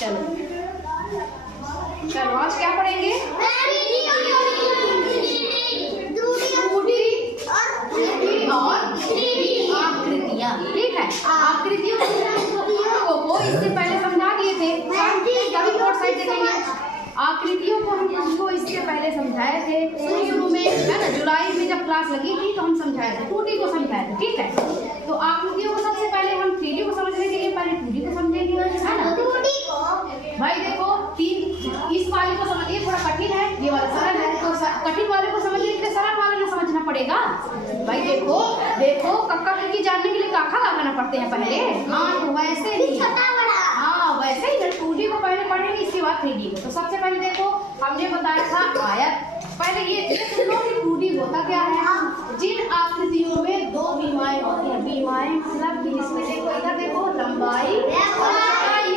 चलो चलो आज क्या पढ़ेंगे? और आकृतियाँ। ठीक है, आकृतियों को इससे पहले समझा दिए थे, कभी नोट साइड देखेंगे। आकृतियों को हम तुमको इससे पहले समझाए थे शुरू में, है ना, जुलाई में जब क्लास लगी थी तो हम समझाए थे, 2D को समझाए थे। ठीक है, तो आकृतियों को सबसे पहले हम 3D को समझने के लिए पहले 2D को समझेंगे, है ना। भाई देखो, इस वाले को समझिए, थोड़ा कठिन है, ये वाला सरल है, तो कठिन वाले को समझने के लिए सरल वाले को समझना पड़ेगा। भाई देखो देखो, कक्का कक्की जानने के लिए काखा लगाना पड़ते हैं पहले। हाँ, तो वैसे ही, हाँ वैसे ही 2D को पहले पढ़ेंगे, इसके बाद 3D को। तो सबसे पहले देखो, हमने बताया था आयत। पहले ये सुनो कि 2D होता क्या है। जिन आकृतियों में दो बीमाएं होती हैं, बीमाएं मतलब कि इसमें देखो, इधर देखो, लंबाई और चौड़ाई।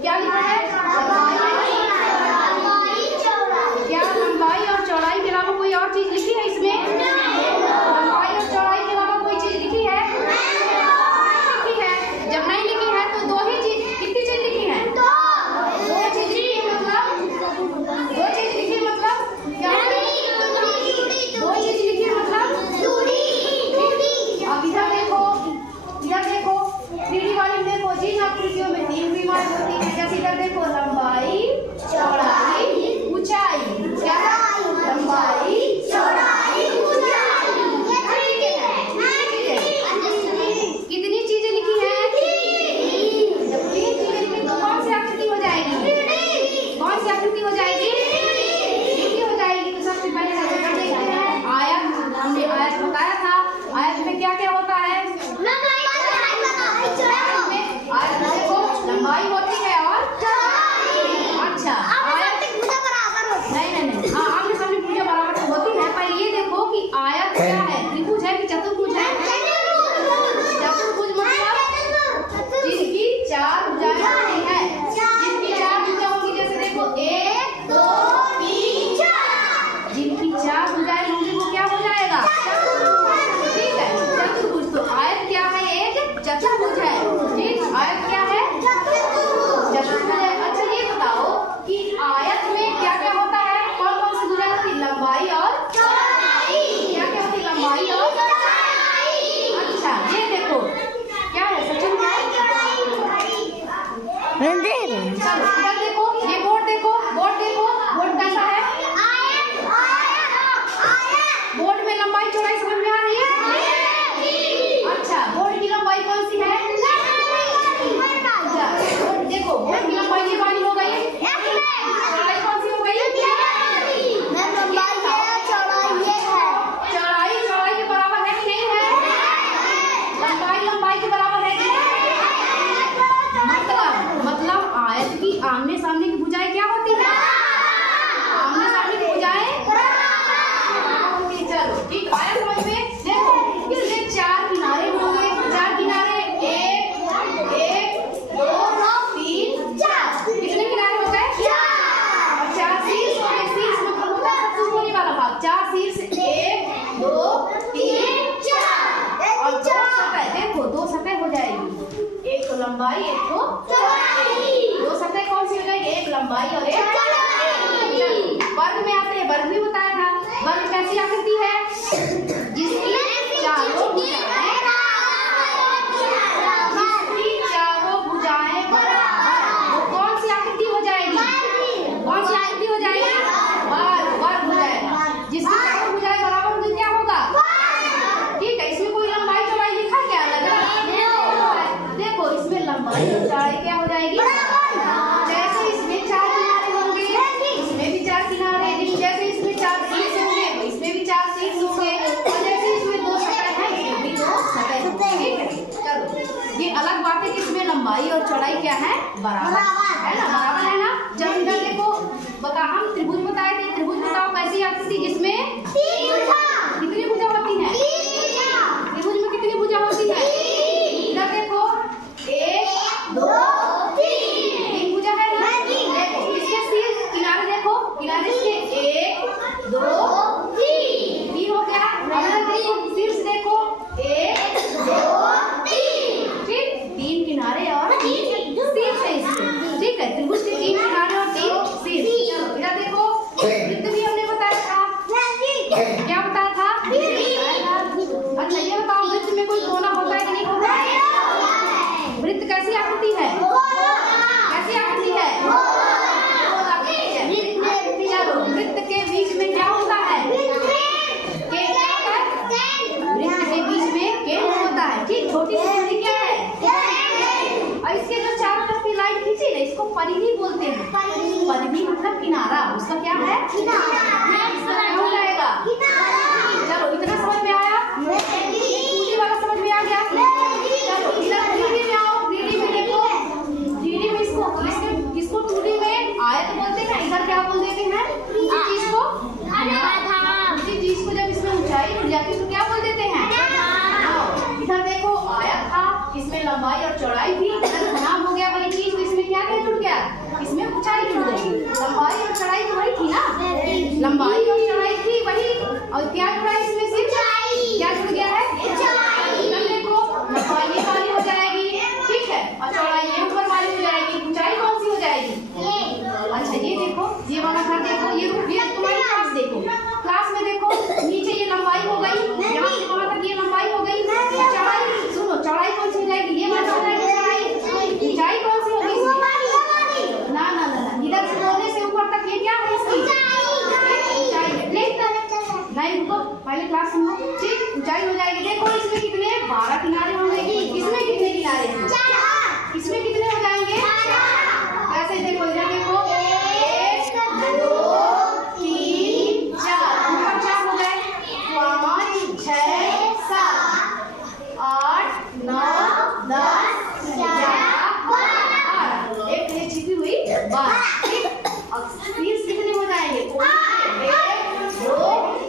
क्या लिखा है? क्या लंबाई और चौड़ाई के अलावा कोई और चीज लिखी है इसमें? लंबाई और चौड़ाई के अलावा कोई चीज लिखी है? लिखी है। जब नहीं लिखी है तो दो ही चीज, कितनी चीज लिखी है? दो चीज लिखी है, मतलब दो चीज लिखी है, मतलब क्या? दो चीज लिखी है, मतलब अब इधर देखो, इधर देखो, 3D वाले में देखो, जिन आकृतियों में 3 बीमारी होती है, जैसे इधर देखो, लंबाई, चौड़ाई, ऊंचाई। क्या? लंबाई, चौड़ाई, ऊंचाई। कितनी चीजें लिखी हैं? जब 3 चीजें लिखी तो कौन सी आकृति हो जाएगी? कौन सी आकृति हो जाएगी? हो जाएगी। तो सबसे पहले देखते हैं आयत। हमने आयत बताया था, आयत में क्या क्या होता है? आयत में देखो, लंबाई होती है और अच्छा, नहीं, हाँ आमने सामने भुजा बराबर होती है। पर ये देखो कि आयत क्या है, त्रिभुज है कि चतुर्भुज है? चतुर्भुज मतलब जिनकी 4 भुजाएं होती है। जिनकी 4 भुजा होंगी, जैसे देखो 1 2 3 4, जिनकी 4 भुजाएं होंगी वो क्या हो जाएगा? ठीक है, चतुर्भुज। तो आयत क्या है? एक चतुर्भुज है। ठीक, आयत क्या है? चतुर्भुज है। अच्छा ये बताओ कि आयत में क्या क्या होता है? कौन कौन सी भुजाएं होती है? लंबाई और चौड़ाई। क्या क्या होती है? लंबाई और चौड़ाई। अच्छा ये देखो, क्या है सचिन? चलो इधर देखो, ये बोर्ड देखो, बोर्ड देखो, बोर्ड कैसा है? बोर्ड में लंबाई चौड़ाई समझ में आ रही है? अच्छा, बोर्ड की लंबाई कौन सी है? देखो, बोर्ड की लंबाई ये वाली हो गई, चौड़ाई कौन सी हो गई? चौड़ाई चौड़ाई के बराबर है कि नहीं है? लंबाई लंबाई के बराबर है कि नहीं? मतलब आयत की आमने सामने की भुजाएं क्या होती है? आमने सामने की भुजाएं। चलो ठीक, आयत समझ में। देखो, इसमें 4 किनारे होंगे, 4 किनारे, 1 2 3 4। कितने किनारे हो गए? 4। और 4 शीर्ष हो गए। शीर्ष मतलब होता है सबसे ऊपरी वाला भाग। 4 शीर्ष, 1 2 3 4 और 2 सतह। देखो 2 सतह हो जाएगी, एक तो लंबाई एक तो चौड़ाई। 2 सतह कौन सी हो जाएगी? एक लंबाई और एक चौड़ाई। वर्ग में आते हैं, वर्ग भी बताया था। वर्ग कैसी आकृति है? जिसकी चारों भुजाएं बराबर। वो कौन सी आकृति हो जाएगी? कौन सी आकृति हो जाएगी? वर्ग हो जाएगा। जिसकी चारों भुजाएं बराबर होंगी क्या होगा? ठीक है, इसमें कोई लंबाई चौड़ाई लिखा क्या अलग? देखो इसमें लंबाई और चौड़ाई क्या हो जाएगी? जैसे इसमें 4 किनारे होंगे, इसमें भी 4 किनारे। जैसे इसमें 4 शीर्ष होंगे, इसमें भी 4 शीर्ष होंगे। और जैसे इसमें 2 सतह है, इसमें भी 2 सतह होंगे। ठीक है, चलो ये अलग बात है कि इसमें लंबाई और चौड़ाई क्या है? बराबर है ना, बराबर है ना। जब इधर देखो, बता हम त्रिभुज बताए थे। त्रिभुज बताओ कैसी आकृति जिसमें कितनी भुजा होती है? त्रिभुज में कितनी भुजा होती है? इधर देखो, 1 2 3 भुजा है ना। देखो इसके शीर्ष किनारे, देखो किनारे इसके 1 2 3 हो गया। अब देखो शीर्ष, देखो 1 2 3। ठीक, 3 किनारे और 3 शीर्ष है इसके। ठीक है, परिधि बोलते हैं। परिधि मतलब किनारा, उसका क्या है? किनारा हो जाएगा। चलो इतना समझ में आया? 2D वाला समझ में आ गया? चलो इधर 3D में आओ। 3D में देखो, 3D में इसको 2D में आयत बोलते हैं, इधर क्या बोल देते हैं? किसी चीज को जब इसमें ऊंचाई जुड़ जाती है तो क्या बोल देते हैं? इधर देखो आयत था, इसमें लंबाई और चौड़ाई थी, इधर घनाभ हो गया वही चीज, तो इसमें क्या जुड़ गया? इसमें ऊंचाई जुड़ गई। लंबाई और चौड़ाई तो वही थी ना, लंबाई और चौड़ाई थी वही, और क्या जुड़ा है इसमें? सिर्फ क्या जुड़ गया है? इधर देखो लंबाई ये वाली हो जाएगी, ठीक है, और चौड़ाई ये ऊपर वाली हो जाएगी। ऊंचाई कौन सी हो जाएगी? अच्छा ये देखो, ये वाला घर देखो, ये तुम्हारी क्लास देखो, क्लास में देखो नीचे ये लंबाई हो गई, यहाँ से वहाँ तक ये लंबाई हो गई। चौड़ाई सुनो, चौड़ाई कौन सी हो जाएगी? ये वाली हो जाएगी चौड़ाई। ऊंचाई कौन सी होगी? ना ना ना, इधर से कोने से ऊपर तक ये क्या है इसकी? ऊंचाई है। नहीं रुको, पहले क्लास सुनो, ठीक? ऊंचाई हो जाएगी। देखो इसमें कितने 12 किनारे होंगे, इसमें कितने किनारे हैं? इसमें कितने हो जाएंगे? ऐसे देखो, इधर देखो 1 2 3 4, 4 हो गए, 5 6 7 8 9 10 11 12। एक प्लेट छिपी हुई 12, ठीक? और 30 कितने हो जाएंगे? 1 2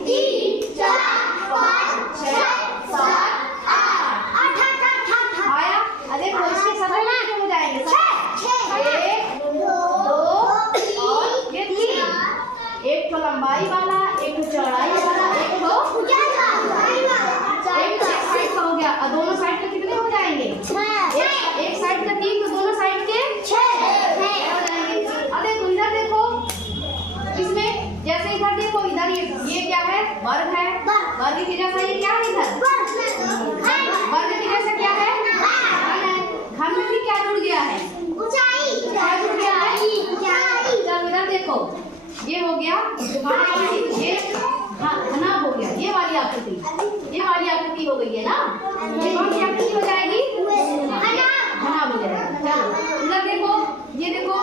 3 4 5 6 7 8 आया। देखो इसके सभी कितने हो जाएंगे? 1 2 और ये 3। एक तो लंबाई वाला, एक तो चौड़ाई वाला, एक तो ऊंचाई वाला। एक साइड का हो गया, और दोनों साइड के कितने हो जाएंगे? एक साइड का 3, तो दोनों साइड के 6 हो जाएंगे। अब देखो इधर देखो, इसमें जैसे इधर देखो, इधर ये क्या है? वर्ग है। वर्ग के जैसा ये क्या है? इधर वर्ग के जैसा क्या है? घन है। घन में भी क्या जुड़ गया है? ऊंचाई जुड़ गया है। चलो इधर देखो, ये हो गया ये घना हो गया, ये वाली आकृति हो गई है ना। ये कौन सी आकृति हो जाएगी? घना हो जाएगा। चलो इधर देखो, ये देखो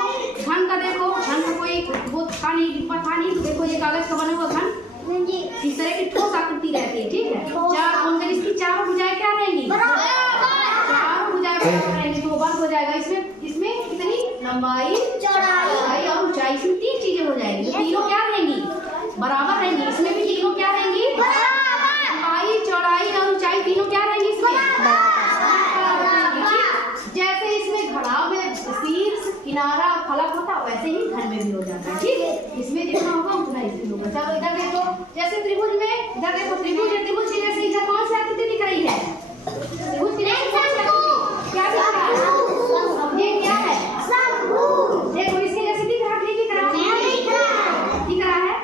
घन का, देखो घन का कोई वो था नहीं, डिब्बा था नहीं, तो देखो ये कागज का बना हुआ घन इस तरह की ठोस आकृति रहती है, ठीक है। चार इसकी चारों भुजाएं क्या रहेंगी? चारों भुजाएं बराबर रहेंगी, तो वर्ग हो जाएगा। इसमें कितनी लंबाई, चौड़ाई और ऊंचाई, इसमें 3 चीजें हो जाएंगी। तीनों क्या रहेंगी? बराबर रहेंगी। इसमें भी तीनों क्या रहेंगी? लंबाई, चौड़ाई और ऊंचाई तीनों क्या रहेंगी? इसमें जैसे इसमें घड़ाव में शीर्ष, किनारा, फलक होता है, वैसे ही घन में भी हो जाता है, ठीक है। इसमें जितना होगा उतना इसमें होगा। चलो इधर देखो, जैसे त्रिभुज में, इधर देखो त्रिभुज है, त्रिभुज की जैसे इधर कौन सी आकृति दिख रही है? त्रिभुज की क्या दिख रहा है? ये क्या है? देखो इसके जैसे दिख रहा है, दिख रहा है।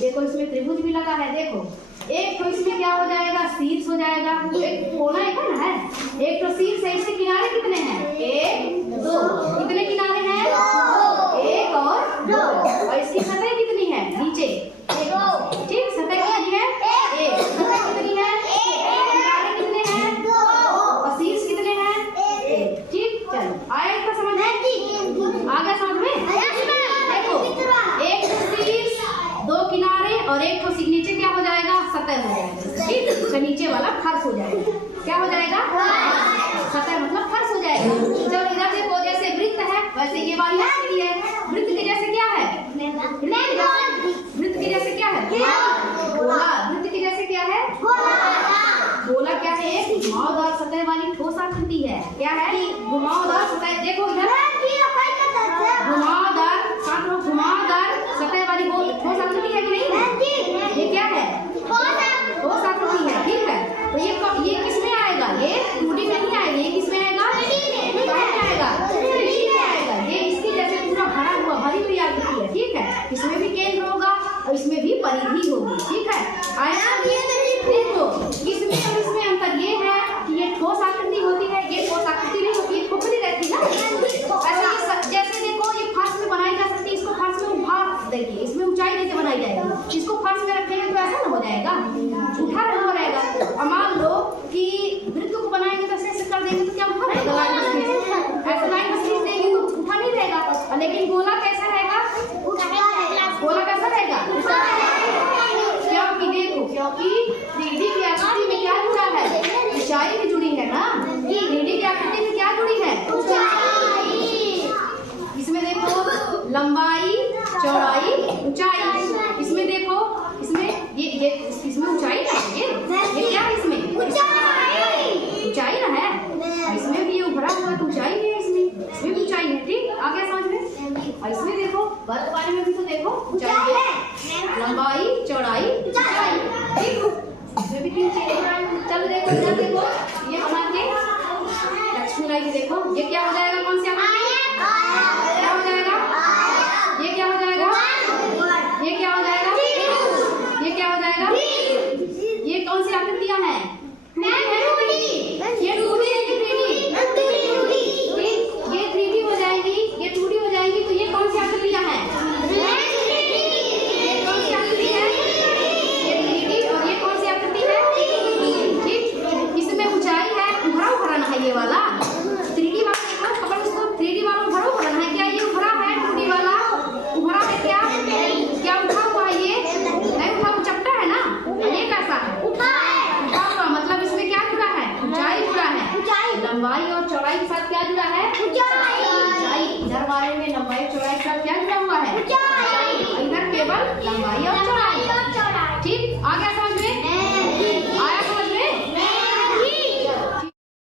देखो इसमें त्रिभुज भी लगा है। देखो एक तो इसमें क्या हो जाएगा? शीर्ष हो जाएगा, एक कोना एक है ना, है एक तो शीर्ष है। इसके किनारे कितने हैं? 1 2। कितने किनारे हैं? 1 और 2। और इसकी सतह कितनी है? नीचे 1, ठीक। सतह कितनी है? 1। सतह कितनी है? 1। किनारे कितने हैं? 2। और शीर्ष कितने हैं? 1, ठीक। चलो आया इसका समझ में? आ गया समझ में? देखो एक तो शीर्ष, 2 किनारे और एक तो नीचे क्या हो जाएगा? सतह हो जाएगा, ठीक। तो नीचे वाला फर्श हो जाएगा। क्या हो जाएगा? सतह मतलब फर्श हो जाएगा। चलो इधर देखो, जैसे वृत्त है वैसे ये वाली आकृति है। वृत्त के जैसे क्या है? वृत्त के जैसे क्या है? गोला। वृत्त के जैसे क्या है? गोला क्या है? एक घुमावदार सतह वाली ठोस आकृति है। क्या है? घुमावदार सतह। देखो इधर घुमावदार सतह वाली ठोस आकृति है कि नहीं? ये क्या है? ठोस आकृति है, ठीक है। तो ये किस में आएगा? ये 2D में नहीं आएगा। ये किस में आएगा? 3D में आएगा। ये इसके जैसे पूरा भरा हुआ भरी हुई आकृति है, ठीक है। इसमें भी केंद्र होगा और इसमें भी परिधि होगी, ठीक है। आया? देखो इसमें और इसमें अंतर ये है कि ये ठोस आकृति होती है, ये ठोस आकृति नहीं होती, ये खोखली रहती है ना। जैसे देखो ये फर्श में बनाई जा सकती है, इसको फर्श में उभार देखिए, इसमें ऊंचाई कैसे बनाई जाएगी? इसको फर्श में रखेंगे तो ऐसा ना हो जाएगा, उठा नहीं हो रहेगा। और मान लो कि वृत्त को बनाएंगे तो ऐसे कर देंगे तो क्या उठा रहेगा? ऐसे लाइन में खींच देंगे तो उठा नहीं रहेगा। लंबाई, चौड़ाई, ऊंचाई। इसमें देखो, इसमें ये इसमें ऊंचाई है, ये क्या है? इसमें ऊंचाई ना है। इसमें भी ये उभरा हुआ तो ऊंचाई है, इसमें भी ऊंचाई है। ठीक, आ गया समझ में? और इसमें देखो, वर्ग वाले में भी तो देखो ऊंचाई है, लंबाई, चौड़ाई, ऊंचाई। ठीक, इसमें भी 3 चीजें। चलो देखो, इधर देखो, ये हमारे लक्ष्मी राय की देखो, ये क्या हो जाएगा? कौन सी क्या हो जाएगा? ये क्या हो जाएगा? ये क्या हो जाएगा? ये क्या हो जाएगा? ये कौन सी आकृतियां हैं? ये 2D है कि 3D? ये 3D हो जाएगी, ये 2D हो जाएगी, तो ये कौन सी आकृतियां हैं? ये कौन सी आकृति है? ये 3D, और ये कौन सी आकृति है? ठीक, इसमें ऊंचाई है, उभरा ना है ये वाला। 3D वाला देखो, पकड़ उसको, 3D वाला उभरा ना है क्या? ये उभरा है, 2D वाला उभरा है क्या? क्या उठा हुआ है? ये नहीं उठा, चपटा है ना। ये कैसा है? उठा हुआ, मतलब इसमें क्या जुड़ा है? ऊंचाई जुड़ा है। लंबाई और चौड़ाई के साथ क्या जुड़ा है? ऊंचाई। इधर वाले में लंबाई चौड़ाई के साथ क्या जुड़ा हुआ है? इधर केवल लंबाई और